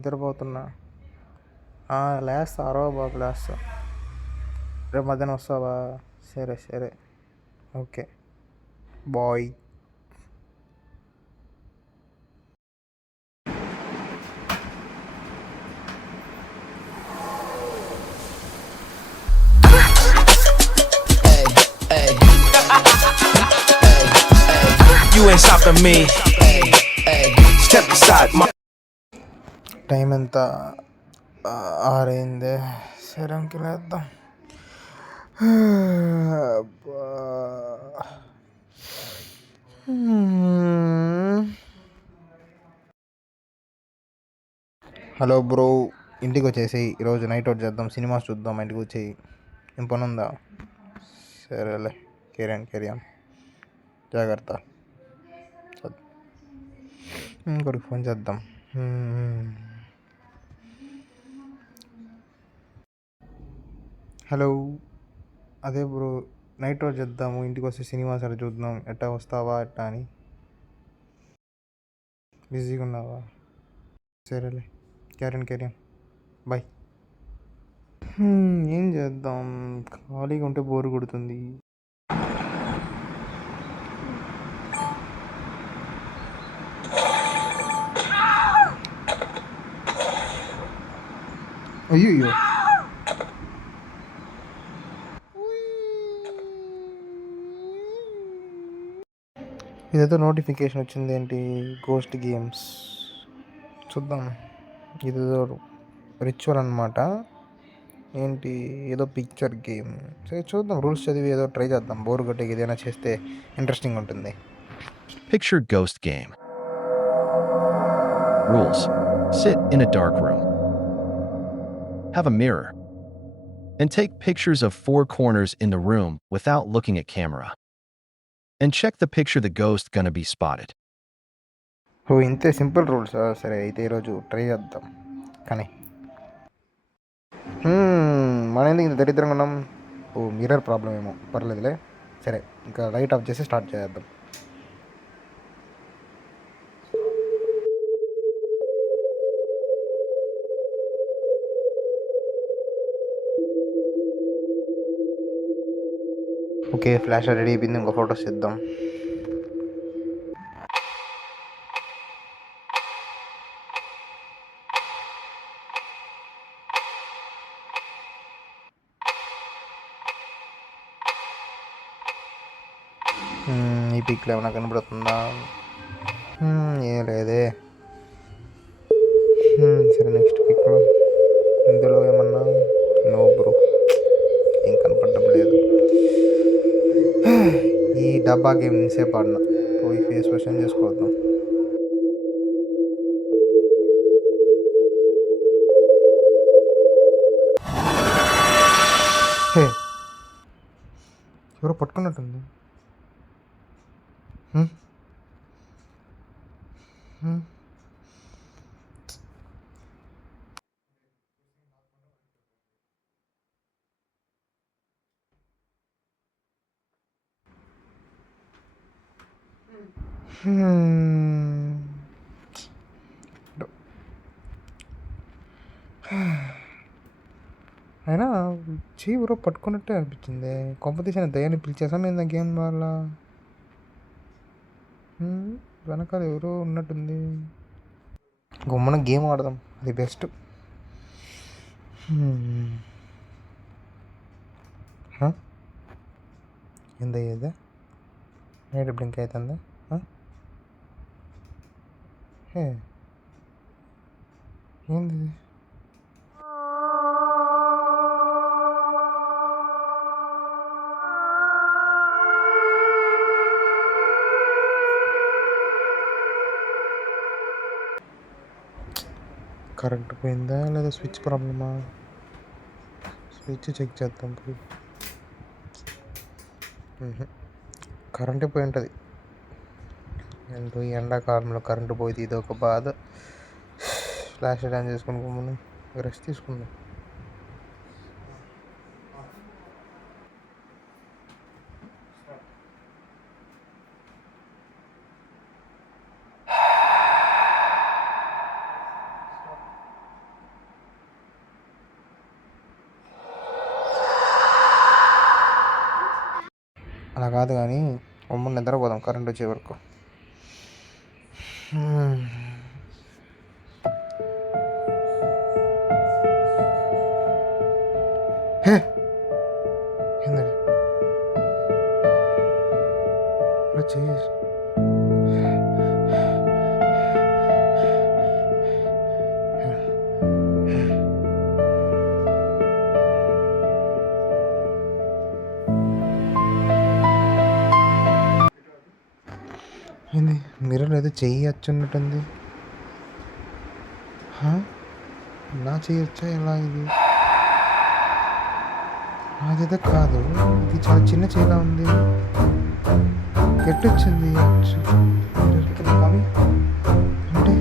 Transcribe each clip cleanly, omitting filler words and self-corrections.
నిద్రపోతున్నా. లేస్తా, అరవ బాబు, లేస్తా. రేపు మధ్యాహ్నం వస్తావా? సరే సరే, okay, bye. You ain't stopping me. Step aside, my. Time ఎంత? 6 అయింది. సరే లేద్దాం. హలో బ్రో, ఇంటికి వచ్చేసి ఈరోజు నైట్ అవుట్ చేద్దాం, సినిమాస్ చూద్దాం. ఇంటికి వచ్చేయి. ఏం పని ఉందా? సరేలే, కెరియాన్ జాగ్రత్త. ఇంకొకరికి ఫోన్ చేద్దాం. హలో, అదే బ్రో, నైట్ అవుట్ చేద్దాము, ఇంటికి వస్తే సినిమాస్ అలా చూద్దాం. ఎట్టా వస్తావా ఎట్టా అని? బిజీగా ఉన్నావా? సరేలే, కెరియన్, బాయ్. ఏం చేద్దాం, ఖాళీగా ఉంటే బోర్ కొడుతుంది. అయ్యో, ఇదేదో నోటిఫికేషన్ వచ్చింది. ఏంటి? గోస్ట్ గేమ్స్ చూద్దాం. ఇదేదో రిచువల్ అనమాట. ఏంటి? ఏదో పిక్చర్ గేమ్. సరే చూద్దాం, రూల్స్ చదివి ఏదో ట్రై చేద్దాం. బోర్ కొట్టేకి ఏదైనా చేస్తే ఇంట్రెస్టింగ్ ఉంటుంది. Picture ghost game. Rules: sit in a dark room, have a mirror, and take pictures of 4 corners in the room without looking at camera. And check the picture the ghost gonna be spotted. ఇంతే simple rules. సరే అయితే ఈరోజు try చేద్దాం. కానీ మన ఎందుకు ఇంత దరిద్రంగా ఉన్నాం? మిర్రర్ ప్రాబ్లం ఏమో, పర్లేదులే. సరే, ఇంకా లైట్ ఆఫ్ చేసి స్టార్ట్ చేద్దాం. ఓకే, ఫ్లాష్ రెడీ అయిపోయింది. ఇంకో ఫొటోస్ ఇద్దాం. ఈ పిక్లో ఏమైనా కనబడుతుందా? ఏం లేదే. సరే, నెక్స్ట్ పిక్లో ఇందులో ఏమన్నా? నో బ్రో, ఏం కనపడడం లేదు. ఈ డబ్బా గేమ్ సేపు ఆడినా, పోయి ఫేస్ వాష్ చేసుకోవద్దాం. ఎవరో పట్టుకున్నట్టుంది. అయినా చెయ్యి ఎవరో పట్టుకున్నట్టే అనిపించింది. కొంపతీసిన దయ్యాన్ని పిలిచేసాను నేను గేమ్ వల్ల. వెనకాల ఎవరో ఉన్నట్టుంది. గమ్మున గేమ్ ఆడదాం, అది బెస్ట్. ఏందయ్యేది? నైట్ బ్లింక్ అవుతుందా? ఏంది? కరెంట్ పోయిందా లేదా స్విచ్ ప్రాబ్లమా? స్విచ్ చెక్ చేద్దాం పోయి. కరెంటే పోయి ఉంటుంది. ఈ ఎండాకాలంలో కరెంటు పోయి ఇది ఒక బాధ. ఫ్లాష్ డాన్ చేసుకుని పోమని రెస్ట్ తీసుకుందాం. అలా కాదు కానీ నిద్ర నిద్రపోదాం కరెంట్ వచ్చే వరకు. హే ఏందండి చేసి ఏంది మిర్రర్ ఏదో చెయ్యి వచ్చున్నట్టుంది. నా చెయ్యొచ్చా ఎలా ఇది? అదైతే కాదు, ఇది చాలా చిన్న చెయ్యిలా ఉంది. ఎట్టొచ్చింది అంటే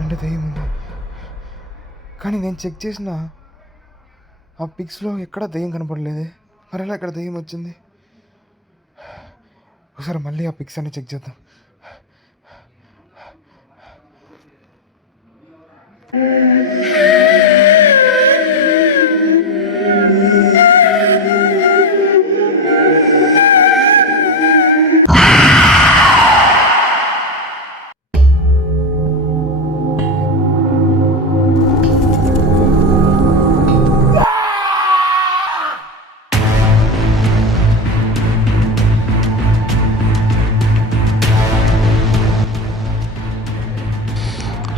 అంటే దయ్యం ఉంది. కానీ నేను చెక్ చేసిన ఆ పిక్స్లో ఎక్కడ దయ్యం కనపడలేదు. మరి ఎలా ఇక్కడ దయ్యం వచ్చింది? ఒకసారి మళ్ళీ ఆ పిక్స్ అన్ని చెక్ చేద్దాం.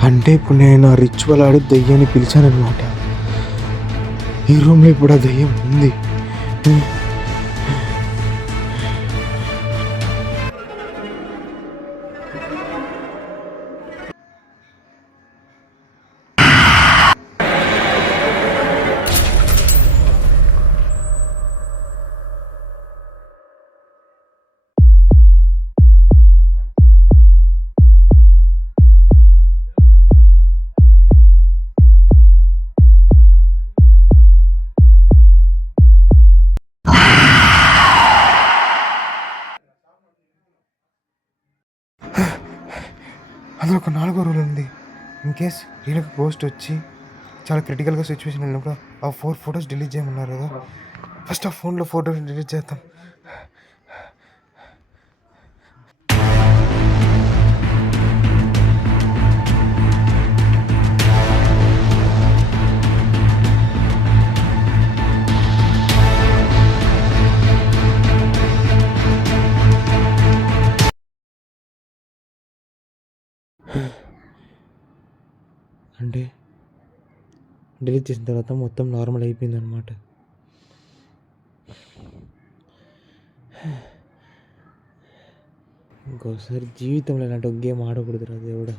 అంటే ఇప్పుడు నేను ఆ రిచువల్ ఆడి దయ్యాన్ని పిలిచానమాట. ఈ రూమ్లో ఇప్పుడు ఆ దయ్యం ఉంది. అందులో ఒక 4వ రూల్ ఉంది. ఇన్ కేస్ వీళ్ళకి పోస్ట్ వచ్చి చాలా క్రిటికల్గా సిచ్యువేషన్ వెళ్ళినప్పుడు ఆ 4 ఫొటోస్ డిలీట్ చేయమన్నారు కదా. ఫస్ట్ ఆ ఫోన్లో ఫోటోస్ డిలీట్ చేద్దాం. అంటే డిలీట్ చేసిన తర్వాత మొత్తం నార్మల్ అయిపోయింది అనమాట. ఇంకోసారి జీవితంలో ఇలాంటి ఒక గేమ్ ఆడకూడదురా దేవుడా.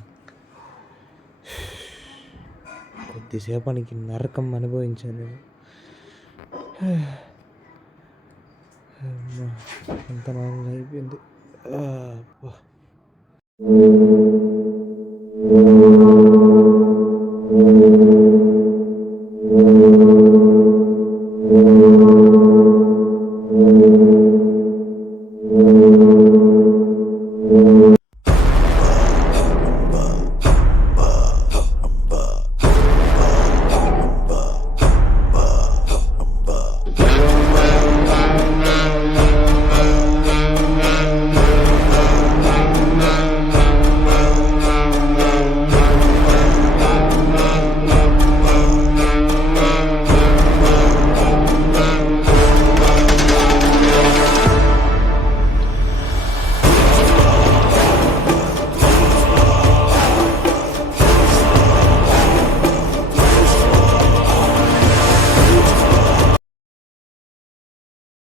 కొద్దిసేపానికి నరకం అనుభవించాను. అంత నార్మల్ అయిపోయింది.